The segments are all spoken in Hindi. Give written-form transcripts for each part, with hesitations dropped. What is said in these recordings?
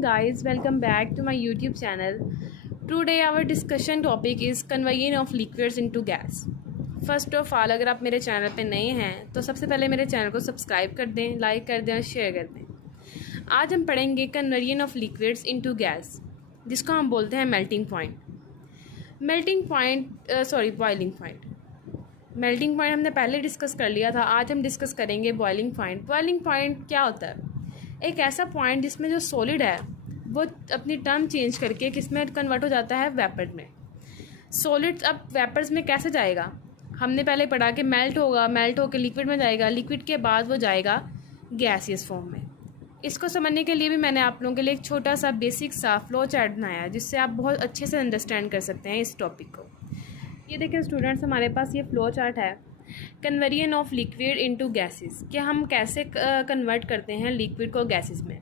morning guys, welcome back to my YouTube channel. Today our discussion topic is conversion of liquids into gas. First of all अगर आप मेरे चैनल पे नए हैं तो सबसे पहले मेरे चैनल को सब्सक्राइब कर दें, लाइक कर दें और शेयर कर दें। आज हम पढ़ेंगे conversion of liquids into gas, जिसको हम बोलते हैं melting point. Boiling point. Melting point हमने पहले डिस्कस कर लिया था, आज हम डिस्कस करेंगे बॉइलिंग पॉइंट। बॉइलिंग पॉइंट क्या होता है? एक ऐसा पॉइंट जिसमें जो सॉलिड है वो अपनी टर्म चेंज करके किस में कन्वर्ट हो जाता है? वेपर में। सॉलिड अब वेपर्स में कैसे जाएगा? हमने पहले पढ़ा कि मेल्ट होगा, मेल्ट होकर लिक्विड में जाएगा, लिक्विड के बाद वो जाएगा गैसियस फॉर्म में। इसको समझने के लिए भी मैंने आप लोगों के लिए एक छोटा सा बेसिक सा फ्लो चार्ट बनाया है, जिससे आप बहुत अच्छे से अंडरस्टैंड कर सकते हैं इस टॉपिक को। ये देखें स्टूडेंट्स, हमारे पास ये फ्लो चार्ट है, conversion of liquid into gases, कि हम कैसे कन्वर्ट करते हैं लिक्विड को गैसेस में।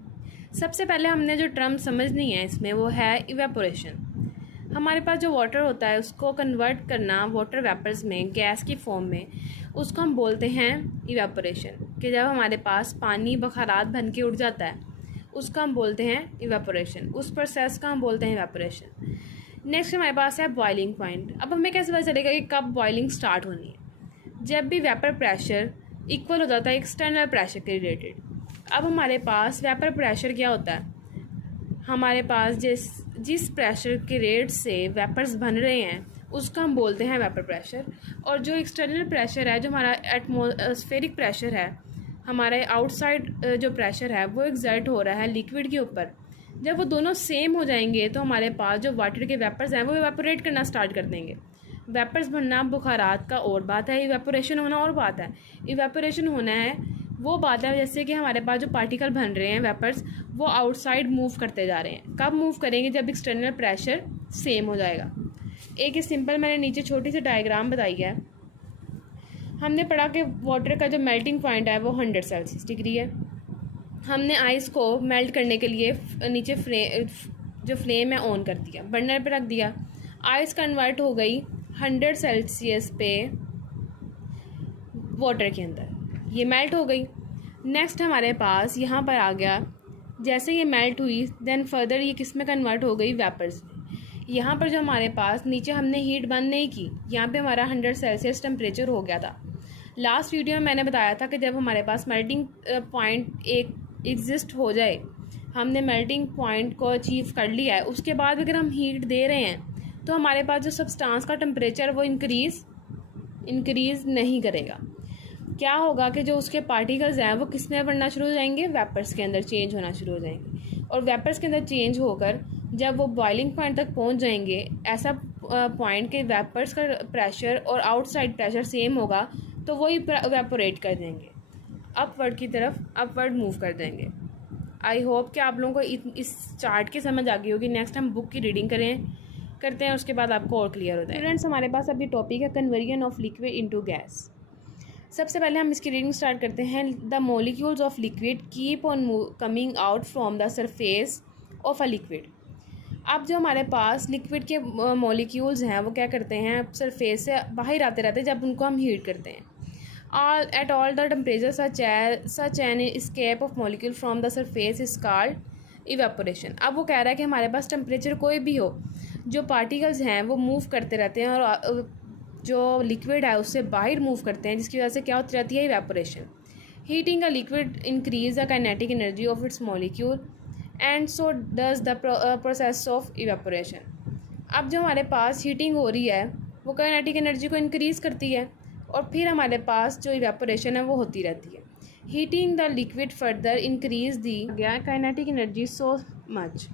सबसे पहले हमने जो टर्म समझनी है इसमें वो है इवेपोरेशन। हमारे पास जो वाटर होता है उसको कन्वर्ट करना वाटर वेपर्स में गैस की फॉर्म में, उसको हम बोलते हैं इवेपोरेशन। कि जब हमारे पास पानी बखारात बन के उड़ जाता है उसको हम बोलते हैं इवेपोरेशन, उस प्रोसेस का हम बोलते हैं इवेपोरेशन। नेक्स्ट हमारे पास है बॉइलिंग पॉइंट। अब हमें कैसे पता चलेगा कि कब बॉइलिंग स्टार्ट होनी है? जब भी वेपर प्रेशर इक्वल हो जाता है एक्सटर्नल प्रेशर के रिलेटेड। अब हमारे पास वेपर प्रेशर क्या होता है? हमारे पास जिस प्रेशर के रेट से वेपर्स बन रहे हैं उसका हम बोलते हैं वेपर प्रेशर। और जो एक्सटर्नल प्रेशर है, जो हमारा एटमॉस्फेरिक प्रेशर है, हमारे आउटसाइड जो प्रेशर है वो एक्सर्ट हो रहा है लिक्विड के ऊपर, जब वो दोनों सेम हो जाएंगे तो हमारे पास जो वाटर के वेपर्स हैं वो इवेपोरेट करना स्टार्ट कर देंगे। वेपर्स बनना बुखारात का और बात है, इवेपोरेशन होना और बात है। इवेपोरेशन होना है वो बात है जैसे कि हमारे पास जो पार्टिकल बन रहे हैं वेपर्स, वो आउटसाइड मूव करते जा रहे हैं। कब मूव करेंगे? जब एक्सटर्नल प्रेशर सेम हो जाएगा। एक सिंपल मैंने नीचे छोटी सी डायग्राम बताई है। हमने पढ़ा कि वाटर का जो मेल्टिंग पॉइंट है वो 100 सेल्सियस डिग्री है। हमने आइस को मेल्ट करने के लिए नीचे जो फ्लेम है ऑन कर दिया, बर्नर पे रख दिया। आइस कन्वर्ट हो गई 100 सेल्सियस पे वाटर के अंदर, ये मेल्ट हो गई। नेक्स्ट हमारे पास यहाँ पर आ गया, जैसे ये मेल्ट हुई देन फर्दर ये किस में कन्वर्ट हो गई? वेपर्स में। यहाँ पर जो हमारे पास नीचे हमने हीट बंद नहीं की, यहाँ पे हमारा 100 सेल्सियस टेम्परेचर हो गया था। लास्ट वीडियो में मैंने बताया था कि जब हमारे पास मेल्टिंग पॉइंट एक एग्जिस्ट हो जाए, हमने मेल्टिंग पॉइंट को अचीव कर लिया है, उसके बाद अगर हम हीट दे रहे हैं तो हमारे पास जो सब्सटेंस का टेम्परेचर वो इंक्रीज़ नहीं करेगा। क्या होगा कि जो उसके पार्टिकल्स हैं वो किस में बढ़ना शुरू हो जाएंगे? वेपर्स के अंदर चेंज होना शुरू हो जाएंगे। और वेपर्स के अंदर चेंज होकर जब वो बॉइलिंग पॉइंट तक पहुंच जाएंगे, ऐसा पॉइंट के वेपर्स का प्रेशर और आउटसाइड प्रेशर सेम होगा, तो वही इवेपोरेट कर देंगे, अपवर्ड की तरफ अपवर्ड मूव कर देंगे। आई होप कि आप लोगों को इस चार्ट की समझ आ गई होगी। नेक्स्ट हम बुक की रीडिंग करते हैं, उसके बाद आपको और क्लियर होता है। फ्रेंड्स, हमारे पास अभी टॉपिक है conversion of liquid into gas. सबसे पहले हम इसकी रीडिंग स्टार्ट करते हैं। The molecules of liquid keep on coming out from the surface of a liquid. अब जो हमारे पास लिक्विड के मॉलिक्यूल्स हैं वो क्या करते हैं? सरफेस से बाहर आते रहते हैं जब उनको हम हीट करते हैं। At all the temperature such an escape of molecule from the surface is called evaporation। अब वो कह रहा है कि हमारे पास टेम्परेचर कोई भी हो, जो पार्टिकल्स हैं वो मूव करते रहते हैं और जो लिक्विड है उससे बाहर मूव करते हैं, जिसकी वजह से क्या होती रहती है? Evaporation. Heating a liquid increase the kinetic energy of its molecule and so does the process of evaporation. अब जो हमारे पास हीटिंग हो रही है वो काइनेटिक एनर्जी को इंक्रीज़ करती है और फिर हमारे पास जो इवेपोरेशन है वो होती रहती है। Heating the liquid further increase the गया काइनेटिक एनर्जी सो मच,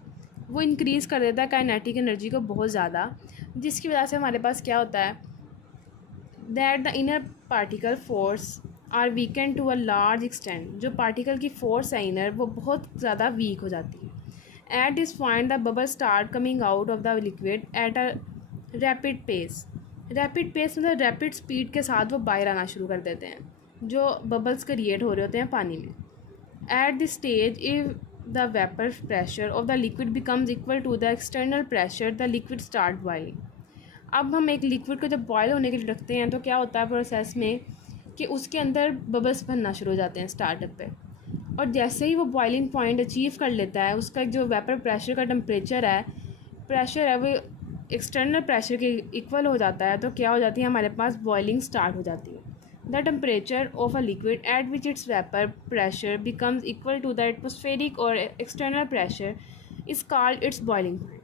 वो इंक्रीज़ कर देता है काइनेटिक एनर्जी को बहुत ज़्यादा, जिसकी वजह से हमारे पास क्या होता है? That the inner particle force are weakened to a large extent. जो पार्टिकल की फोर्स है इनर, वो बहुत ज़्यादा वीक हो जाती है। At this point the bubble start coming out of the liquid at a rapid pace. Rapid pace मतलब रैपिड स्पीड के साथ वो बाहर आना शुरू कर देते हैं, जो बबल्स क्रिएट हो रहे होते हैं पानी में। At this stage if the vapour pressure of the liquid becomes equal to the external pressure the liquid start boiling. अब हम एक लिक्विड को जब बॉयल होने के लिए रखते हैं तो क्या होता है प्रोसेस में कि उसके अंदर बबल्स बनना शुरू हो जाते हैं स्टार्टअप पे। और जैसे ही वो बॉइलिंग पॉइंट अचीव कर लेता है, उसका जो वेपर प्रेशर का टेम्परेचर है वो एक्सटर्नल प्रेशर के इक्वल हो जाता है, तो क्या हो जाती है, हमारे पास बॉइलिंग स्टार्ट हो जाती है। The temperature of a liquid at which its vapour pressure becomes equal to the atmospheric और external pressure is called its boiling point.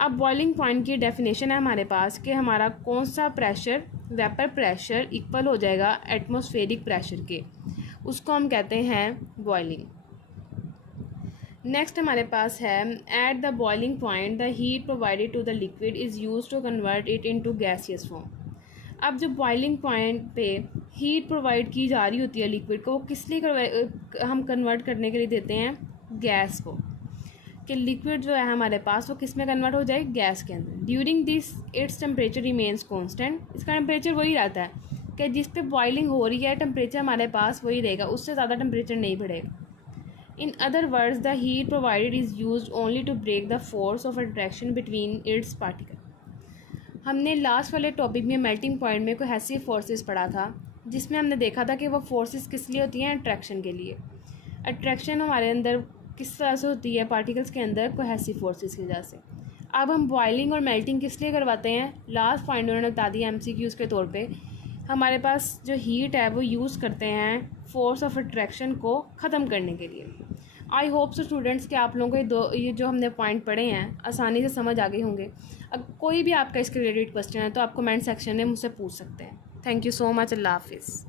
अब बॉइलिंग पॉइंट की डेफिनेशन है हमारे पास कि हमारा कौन सा प्रेशर, वेपर प्रेशर इक्वल हो जाएगा एटमोस्फेरिक प्रेशर के, उसको हम कहते हैं बॉइलिंग। नेक्स्ट हमारे पास है at the boiling point the heat provided to the liquid is use to convert it into gaseous form. अब जो बॉइलिंग पॉइंट पे हीट प्रोवाइड की जा रही होती है लिक्विड को, वो किस लिए हम कन्वर्ट करने के लिए देते हैं, गैस को, कि लिक्विड जो है हमारे पास वो किस में कन्वर्ट हो जाए, गैस के अंदर। During this its temperature remains constant, इसका टेम्परेचर वही रहता है कि जिस पे बॉइलिंग हो रही है टेम्परेचर हमारे पास वही रहेगा, उससे ज़्यादा टेम्परेचर नहीं बढ़ेगा। In other words, the heat provided is used only to break the force of attraction between its particle. हमने लास्ट वाले टॉपिक में मेल्टिंग पॉइंट में कोहेसिव फोर्सेस पढ़ा था, जिसमें हमने देखा था कि वो फोर्सेस किस लिए होती हैं, अट्रैक्शन के लिए। अट्रैक्शन हमारे अंदर किस तरह से होती है, पार्टिकल्स के अंदर कोहेसिव फोर्सेस की वजह से। अब हम बॉइलिंग और मेल्टिंग किस लिए करवाते हैं, लास्ट पॉइंट उन्होंने बता दिया MCQs के तौर पे। हमारे पास जो हीट है वो यूज़ करते हैं फोर्स ऑफ अट्रैक्शन को ख़त्म करने के लिए। आई होप सो स्टूडेंट्स कि आप लोगों को ये जो हमने पॉइंट पढ़े हैं आसानी से समझ आ गए होंगे। अगर कोई भी आपका इसके रिलेटेड क्वेश्चन है तो आप कमेंट सेक्शन में मुझसे पूछ सकते हैं। Thank you so much. अल्लाह हाफिज़।